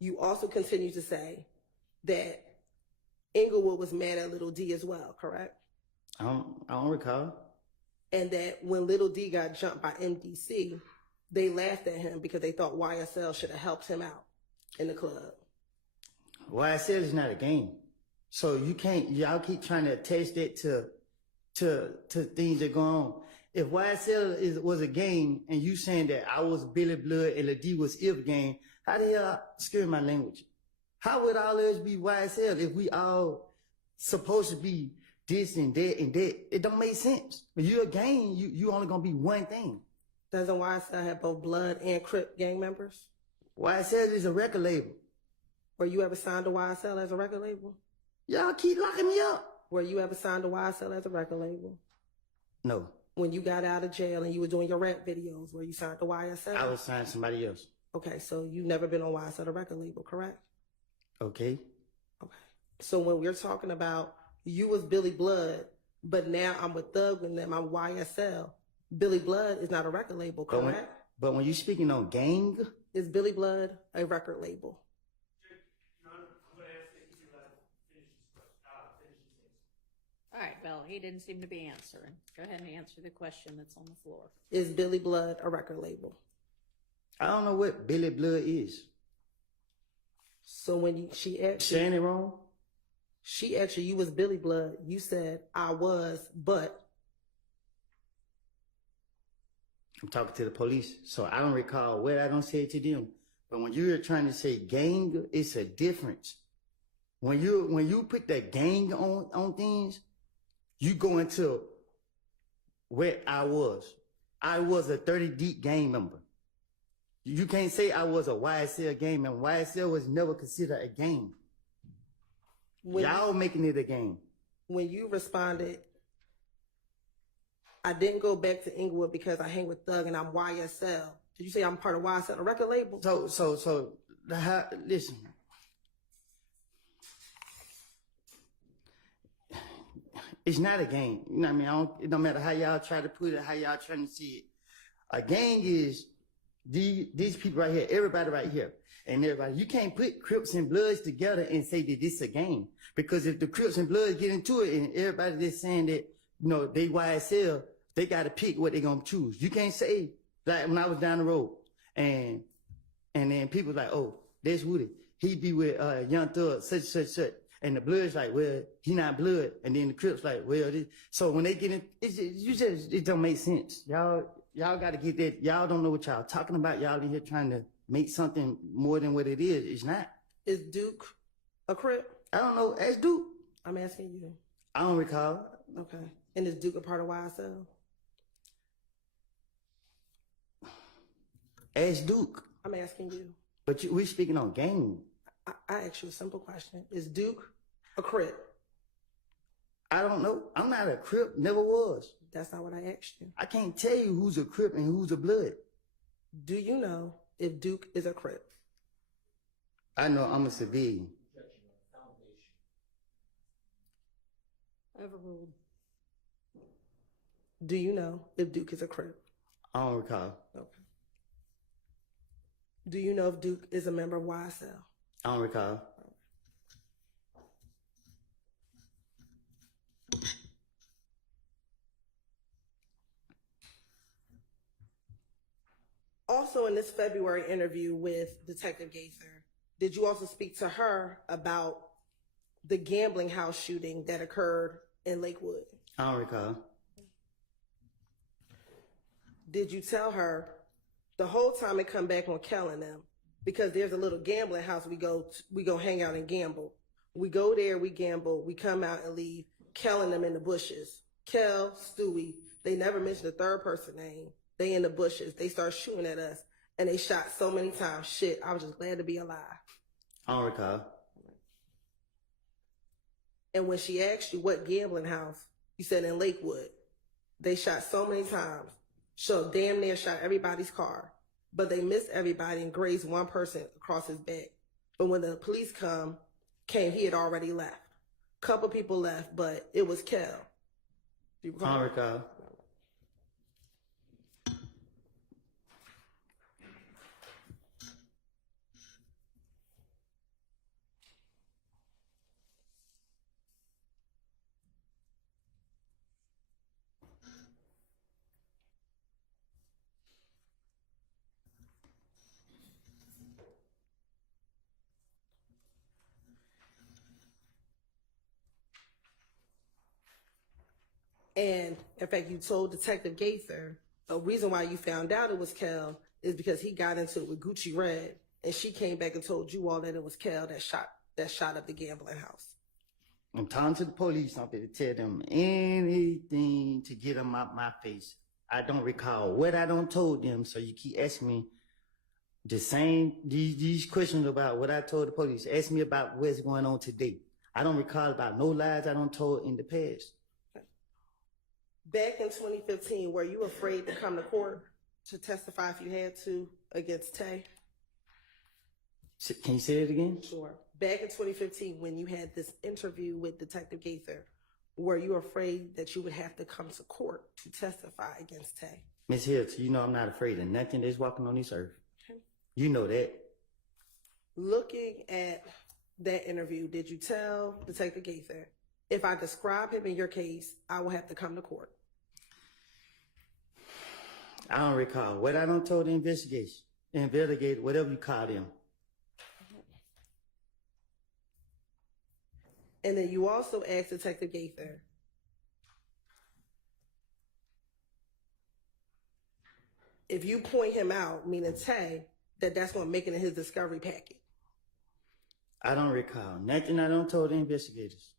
You also continue to say that Inglewood was mad at Little D as well, correct? I don't recall. And that when Little D got jumped by MDC, they laughed at him because they thought YSL should have helped him out in the club. YSL is not a game. So you can't, y'all keep trying to attach that to things that go on. If YSL was a game and you saying that I was Billy Blood and Lil D was If game, how the hell, excuse my language, how would all us be YSL if we all supposed to be this and that and that? It don't make sense. If you're a gang, you only gonna be one thing. Doesn't YSL have both Blood and Crip gang members? YSL is a record label. Were you ever signed to YSL as a record label? Y'all keep locking me up. Were you ever signed to YSL as a record label? No. When you got out of jail and you were doing your rap videos, were you signed to YSL? I was signed to somebody else. Okay, so you've never been on YSL, the record label, correct? Okay. Okay. So when we're talking about you was Billy Blood, but now I'm with Thug and them, I'm YSL, Billy Blood is not a record label, correct? But when you're speaking on gang, is Billy Blood a record label? All right, Bella, he didn't seem to be answering. Go ahead and answer the question that's on the floor. Is Billy Blood a record label? I don't know what Billy Blood is. So when she asked saying it wrong? She asked you was Billy Blood. You said, I was, but. I'm talking to the police, so I don't recall what I don't say to them. But when you're trying to say gang, it's a difference. When you put that gang on things, you go into where I was. I was a 30 Deep gang member. You can't say I was a YSL gang member. YSL was never considered a gang. Y'all making it a game. When you responded, I didn't go back to Inglewood because I hang with Thug and I'm YSL. Did you say I'm part of YSL, a record label? Listen. It's not a gang. You know what I mean? It don't matter how y'all try to put it, how y'all trying to see it. A gang is these people right here, everybody right here, and everybody. You can't put Crips and Bloods together and say that this is a gang. Because if the Crips and Bloods get into it and everybody just saying that, they YSL, they got to pick what they going to choose. You can't say, like when I was down the road and then people like, oh, there's Woody. He be with Young Thug, such. And the Blood's like, well, he not Blood. And then the Crips like, well, so when they get in, it don't make sense. Y'all got to get that. Y'all don't know what y'all talking about. Y'all in here trying to make something more than what it is. It's not. Is Duke a Crip? I don't know. Ask Duke. I'm asking you. I don't recall. Okay. And is Duke a part of YSL? Ask Duke. I'm asking you. But we're speaking on gang. I asked you a simple question. Is Duke a Crip? I don't know. I'm not a Crip. Never was. That's not what I asked you. I can't tell you who's a Crip and who's a Blood. Do you know if Duke is a Crip? I know I'm a civilian. Overruled. Do you know if Duke is a Crip? I don't recall. Okay. Do you know if Duke is a member of YSL? I don't recall. Also, in this February interview with Detective Gaither, did you also speak to her about the gambling house shooting that occurred in Lakewood? I don't recall. Did you tell her the whole time it come back on Kel and them? Because there's a little gambling house we go hang out and gamble. We go there, we gamble, we come out and leave, Kel and them in the bushes. Kel, Stewie, they never mentioned a third person name. They in the bushes. They start shooting at us. And they shot so many times. Shit, I was just glad to be alive. I don't recall. And when she asked you what gambling house, you said in Lakewood. They shot so many times. So damn near shot everybody's car. But they missed everybody and grazed one person across his back. But when the police came, he had already left. Couple people left, but it was Kel. I don't recall. And in fact, you told Detective Gaither the reason why you found out it was Kel is because he got into it with Gucci Red, and she came back and told you all that it was Kel that shot up the gambling house. I'm talking to the police. I'm going to tell them anything to get them out my face. I don't recall what I don't told them, so you keep asking me the same these questions about what I told the police. Ask me about what's going on today. I don't recall about no lies I don't told in the past. Back in 2015, were you afraid to come to court to testify if you had to against Tay? Can you say it again? Sure. Back in 2015, when you had this interview with Detective Gaither, were you afraid that you would have to come to court to testify against Tay? Miss Hylton, you know I'm not afraid of nothing that's walking on this earth. Okay. You know that. Looking at that interview, did you tell Detective Gaither, if I describe him in your case, I will have to come to court? I don't recall. What I don't told the investigator, whatever you call them. And then you also asked Detective Gaither, if you point him out, meaning Tay, that's going to make it in his discovery packet. I don't recall. Nothing I don't told the investigators.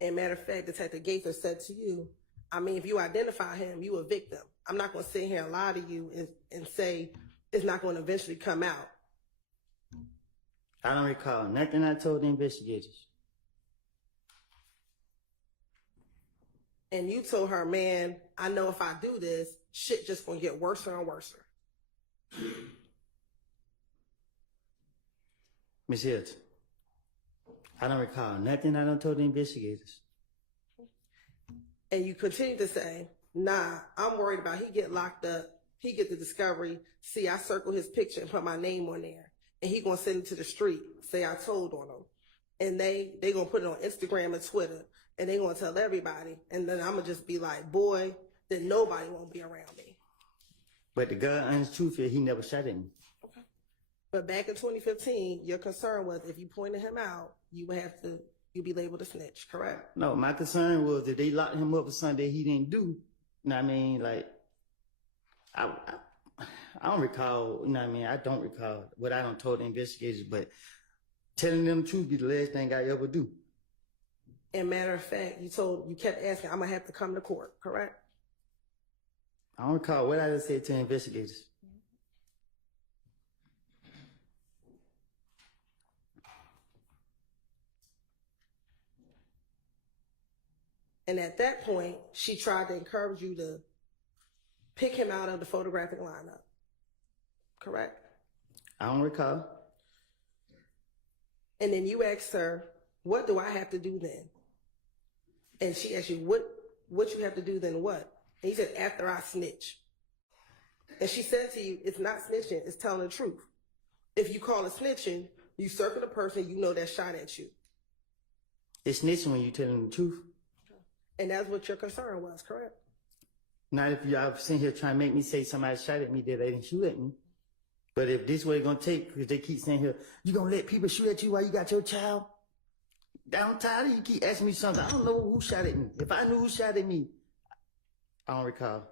And matter of fact, Detective Gaither said to you, I mean, if you identify him, you a victim. I'm not going to sit here and lie to you and say it's not going to eventually come out. I don't recall. Nothing I told the investigators. And you told her, man, I know if I do this, shit just going to get worse and worse. Miss Hylton, I don't recall. Nothing I don't told the investigators. And you continue to say, nah, I'm worried about he get locked up, he get the discovery, see, I circle his picture and put my name on there, and he gonna send it to the street, say I told on him. And they gonna put it on Instagram and Twitter, and they gonna tell everybody, and then I'm gonna just be like, boy, then nobody won't be around me. But the God honest truth is he never shot at me. Okay. But back in 2015, your concern was if you pointed him out, you'd be labeled a snitch, correct? No, my concern was that they locked him up for something that he didn't do. You know what I mean? Like, I don't recall, you know what I mean? I don't recall what I don't told the investigators, but telling them the truth be the last thing I ever do. And matter of fact, you kept asking, I'm gonna have to come to court, correct? I don't recall what I just said to the investigators. And at that point, she tried to encourage you to pick him out of the photographic lineup, correct? I don't recall. And then you asked her, what do I have to do then? And she asked you, what you have to do then what? And you said, after I snitch. And she said to you, it's not snitching, it's telling the truth. If you call it snitching, you circle the person you know that shot at you. It's snitching when you telling the truth. And that's what your concern was, correct? Not if y'all sitting here trying to make me say somebody shot at me that they didn't shoot at me. But if this way it's going to take, because they keep saying here, you going to let people shoot at you while you got your child? I'm tired of you keep asking me something. I don't know who shot at me. If I knew who shot at me, I don't recall.